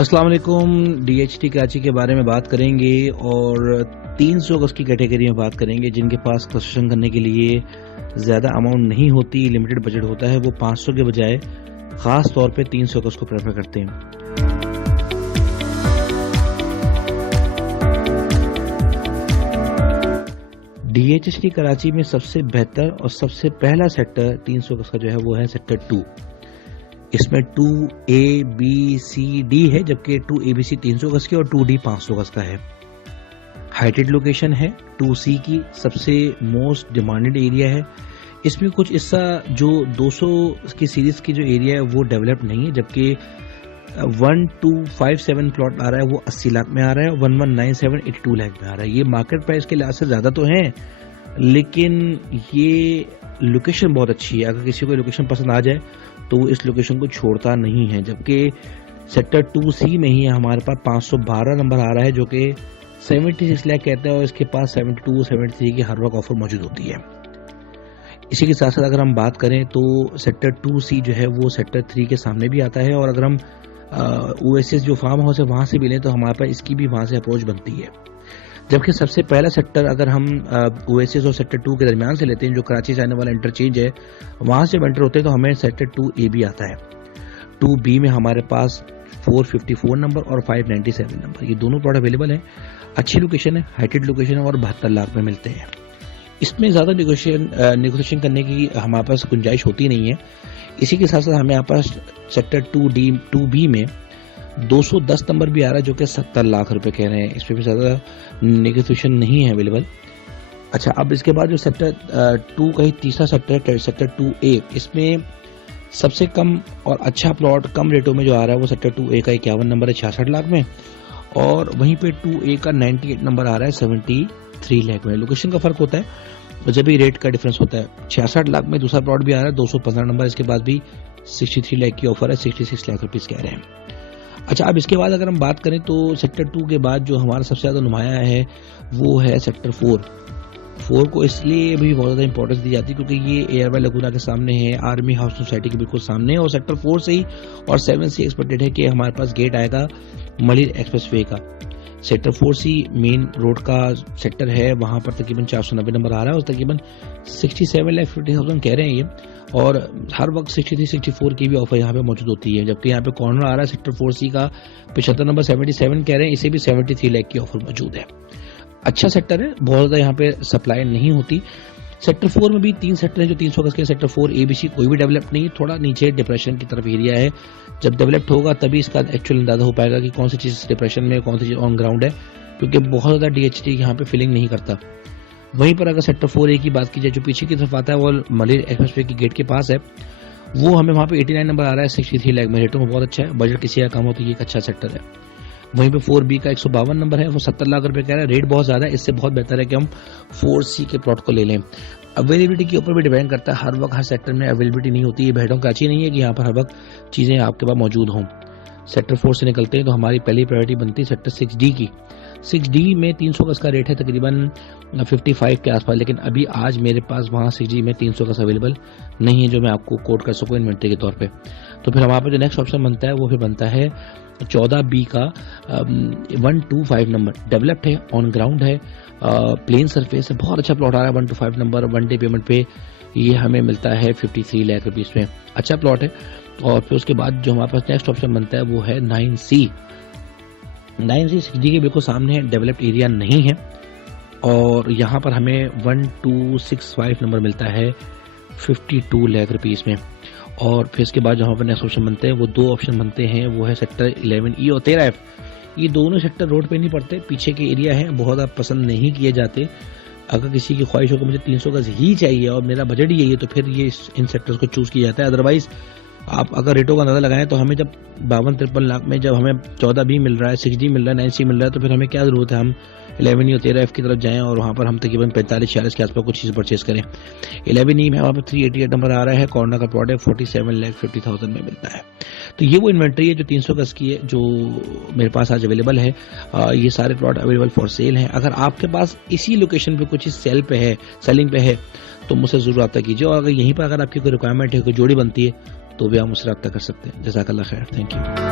अस्सलाम वालेकुम। डीएचटी कराची के बारे में बात करेंगे और 300 गज की कैटेगरी में बात करेंगे। जिनके पास कंस्ट्रक्शन करने के लिए ज़्यादा अमाउंट नहीं होती, लिमिटेड बजट होता है, वो 500 के बजाय ख़ास तौर पे 300 गज को प्रेफर करते हैं। डीएचटी कराची में सबसे बेहतर और सबसे पहला सेक्टर 300 गज का जो है वो है सेक्टर 2। इसमें 2A, B, C, D है, जबकि 2ABC 300 गज की और 2D 500 गज का है। हाइटेड लोकेशन है 2C की, सबसे मोस्ट डिमांडेड एरिया है। इसमें कुछ हिस्सा जो 200 की सीरीज की जो एरिया है वो डेवलप नहीं है, जबकि 1257 प्लॉट आ रहा है वो 80 लाख में आ रहा है, 1197 82 लाख में आ रहा है। ये मार्केट प्राइस के लिहाज से ज़्यादा तो है, लेकिन ये लोकेशन बहुत अच्छी है। अगर किसी को लोकेशन पसंद आ जाए तो वो इस लोकेशन को छोड़ता नहीं है। जबकि सेक्टर 2C में ही हमारे पास 512 नंबर आ रहा है, जो कि 76 लाख कहते हैं, और इसके पास 72, 73 की हर वक्त ऑफर मौजूद होती है। इसी के साथ साथ अगर हम बात करें तो सेक्टर 2C जो है वो सेक्टर 3 के सामने भी आता है, और अगर हम ओएसिस जो फार्म हाउस है वहाँ से भी लें तो हमारे पास इसकी भी वहाँ से अप्रोच बनती है। जबकि सबसे पहला सेक्टर अगर हम ओएसिस और सेक्टर 2 के दरमियान से लेते हैं, जो कराची से आने वाला इंटरचेंज है, वहाँ से एंटर होते हैं तो हमें सेक्टर 2A भी आता है। 2B में हमारे पास 454 नंबर और 597 नंबर, ये दोनों प्लॉट अवेलेबल हैं। अच्छी लोकेशन है, हाइटेड लोकेशन है, और 72 लाख में मिलते हैं। इसमें ज़्यादा नेगोशिएशन करने की हमारे पास गुंजाइश होती नहीं है। इसी के साथ साथ हमें यहाँ पास सेक्टर 2B में 210 नंबर भी आ रहा है, जो कि 70 लाख रुपए कह रहे हैं। इस पर भी ज़्यादा नेगोशिएशन नहीं है अवेलेबल। अच्छा, अब इसके बाद जो सेक्टर 2 का ही तीसरा सेक्टर है, सेक्टर 2A, इसमें सबसे कम और अच्छा प्लॉट कम रेटों में जो आ रहा है वो सेक्टर 2A का 51 नंबर है 66 लाख में, और वहीं पे 2A का 98 नंबर आ रहा है 73 लाख में। लोकेशन का फर्क होता है तो जब भी रेट का डिफरेंस होता है। 66 लाख में दूसरा प्लॉट भी आ रहा है 215 नंबर, इसके बाद भी 63 लाख की ऑफर है, 66 लाख रुपीज़ कह रहे हैं। अच्छा, अब इसके बाद अगर हम बात करें तो सेक्टर 2 के बाद जो हमारा सबसे ज़्यादा नुमाया है वो है सेक्टर 4 को इसलिए भी बहुत ज़्यादा इंपॉर्टेंस दी जाती है क्योंकि ये एयरवे लगूना के सामने है, आर्मी हाउस सोसाइटी के बिल्कुल सामने है, और सेक्टर 4 से ही और 7 से एक्सपेक्टेड है कि हमारे पास गेट आएगा मलिर एक्सप्रेसवे का। सेक्टर 4C मेन रोड का सेक्टर है, वहाँ पर तकरीबन 490 नंबर आ रहा है, और तकरीबन 67,50,000 कह रहे हैं ये, और हर वक्त 63, 64 की भी ऑफर यहाँ पे मौजूद होती है। जबकि यहाँ पे कॉर्नर आ रहा है सेक्टर 4C का 75 नंबर 77 कह रहे हैं, इसे भी 73 लाख की ऑफर मौजूद है। अच्छा सेक्टर है, बहुत ज़्यादा यहाँ पे सप्लाई नहीं होती। सेक्टर 4 में भी 3 सेक्टर है जो 300 गज के। सेक्टर 4ABC कोई भी डेवलप नहीं है, थोड़ा नीचे डिप्रेशन की तरफ एरिया है। जब डेवलप्ड होगा तभी इसका एक्चुअल अंदाजा हो पाएगा कि कौन सी चीज़ डिप्रेशन में, कौन सी चीज़ ऑन ग्राउंड है, क्योंकि बहुत ज़्यादा डीएचटी यहाँ पे फिलिंग नहीं करता। वहीं पर अगर सेक्टर 4A की बात की जाए, जो पीछे की तरफ आता है वो मलिर एक्सप्रेसवे की गेट के पास है, वो हमें वहाँ पे 89 नंबर आ रहा है 63 लाख में। रेटों में बहुत अच्छा है, बजट किसी का कम हो तो ये एक अच्छा सेक्टर है। वहीं पे 4B का 152 नंबर है, वो 70 लाख रुपए कह रहा है। रेट बहुत ज़्यादा है, इससे बहुत बेहतर है कि हम 4C के प्लॉट को ले लें। अवेलेबिलिटी के ऊपर भी डिपेंड करता है, हर वक्त हर सेक्टर में अवेलेबिलिटी नहीं होती है। भेड़ों का अच्छी नहीं है कि यहाँ पर हर वक्त चीज़ें आपके पास मौजूद हों। सेक्टर 4 से निकलते हैं तो हमारी पहली प्रायोरिटी बनती है सेक्टर 6D की। 6D में 300 गज का रेट है तकरीबन 55 के आसपास, लेकिन अभी आज मेरे पास वहाँ 6D में 300 गज अवेलेबल नहीं है जो मैं आपको कोट कर सकूँ इन्वेंट्री के तौर पे। तो फिर हमारे पास जो नेक्स्ट ऑप्शन बनता है वो फिर बनता है 14B का 125 नंबर। डेवलप्ड है, ऑन ग्राउंड है, प्लेन सरफेस है, बहुत अच्छा प्लॉट आ रहा है। 125 नंबर 1 डे पेमेंट पे ये हमें मिलता है 53 लाख रुपीज़ में, अच्छा प्लॉट है। और फिर उसके बाद जो हमारे पास नेक्स्ट ऑप्शन बनता है वो है 9C 6D के बिल्कुल सामने है, डेवलप्ड एरिया नहीं है, और यहाँ पर हमें 1265 नंबर मिलता है 52 लाख रुपीज़ में। और फिर इसके बाद जो हमारे नेक्स्ट ऑप्शन बनते हैं वो 2 ऑप्शन बनते हैं, वो है सेक्टर 11E और 13F। ये दोनों सेक्टर रोड पे नहीं पड़ते, पीछे के एरिया हैं, बहुत आप पसंद नहीं किए जाते। अगर किसी की ख्वाहिश हो कि मुझे 300 गज ही चाहिए और मेरा बजट ही यही है तो फिर ये इन सेक्टर्स को चूज़ किया जाता है। अदरवाइज आप अगर रेटों का अंदाजा लगाएं तो हमें जब 52-53 लाख में जब हमें 14B मिल रहा है, 6D मिल रहा है, 9C मिल रहा है, तो फिर हमें क्या ज़रूरत है हम 11E और 13F की तरफ जाएं और वहाँ पर हम तकरीबन 45-46 के आसपास कुछ चीज़ परचेज करें। 11E में वहाँ पर 388 नंबर आ रहा है, कॉर्नर का प्लॉट है, 47,50,000 में मिलता है। तो ये वो इन्वेंट्री है जो 300 गज की है, जो मेरे पास आज अवेलेबल है। ये सारे प्लॉट अवेलेबल फॉर सेल हैं। अगर आपके पास इसी लोकेशन पे कुछ सेलिंग पे है तो मुझसे ज़रूर रब्ता कीजिए, और अगर यहीं पर अगर आपकी कोई रिक्वायरमेंट है, कोई जोड़ी बनती है तो भी आप मुझसे रब्ता कर सकते हैं। जज़ाकल्लाह खैर, थैंक यू।